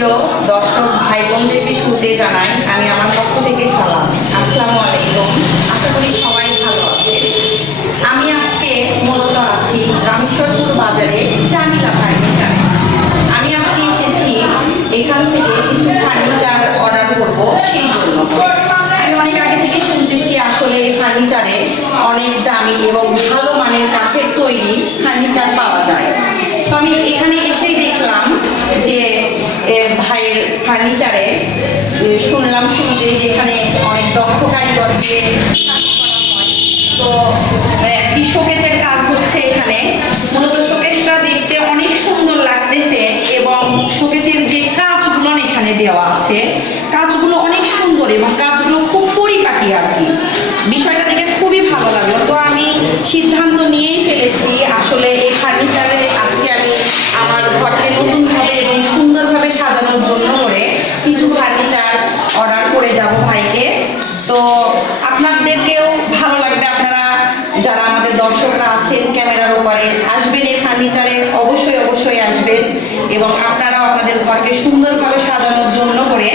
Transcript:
প্রিয় দর্শক ভাই বোনদেরকে শুরুতে জানাই আমি আমার পক্ষ থেকে সালাম। আসসালামু আলাইকুম। আশা করি সবাই ভালো আছে। আমি আজকে মূলত আছি রামেশ্বরপুর বাজারে জামিলা ফার্নিচারে। আমি আজকে এসেছি এখান থেকে কিছু ফার্নিচার অর্ডার করব, সেই জন্য। আমি অনেক আগে থেকে শুনতেছি আসলে এই ফার্নিচারে অনেক দামি এবং ভালো মানের কাঠের তৈরি ফার্নিচার পাওয়া যায়। তো আমি এখানে এসেই দেখলাম যে ভাইয়ের ফার্নিচারে শুনলাম শুরুতেই যেখানে অনেক দক্ষ কারিগর দিয়ে কাজ করা হয়। তো একটি শোকেজের কাজ হচ্ছে এখানে। মূলত শোকেজটা দেখতে অনেক সুন্দর লাগতেছে এবং শোকেজের যে কাজগুলো এখানে দেওয়া আছে, কাজগুলো অনেক সুন্দর এবং কাজগুলো খুব পরিপাটি আর কি। বিষয়টা দেখে খুবই ভালো লাগলো। তো আমি সিদ্ধান্ত নিয়েই ফেলেছি আসলে এই ফার্নিচারে আজকে আমি আমার ঘরকে নতুনভাবে এবং সুন্দরভাবে সাজানোর জন্য করে কিছু ফার্নিচার অর্ডার করে যাব ভাইকে। তো আপনাদেরকেও ভালো লাগবে, আপনারা যারা আমাদের দর্শকরা আছেন ক্যামেরার ওপারে আসবেন এই ফার্নিচারে, অবশ্যই অবশ্যই আসবেন এবং আপনারাও আপনাদের ঘরকে সুন্দরভাবে সাজানোর জন্য করে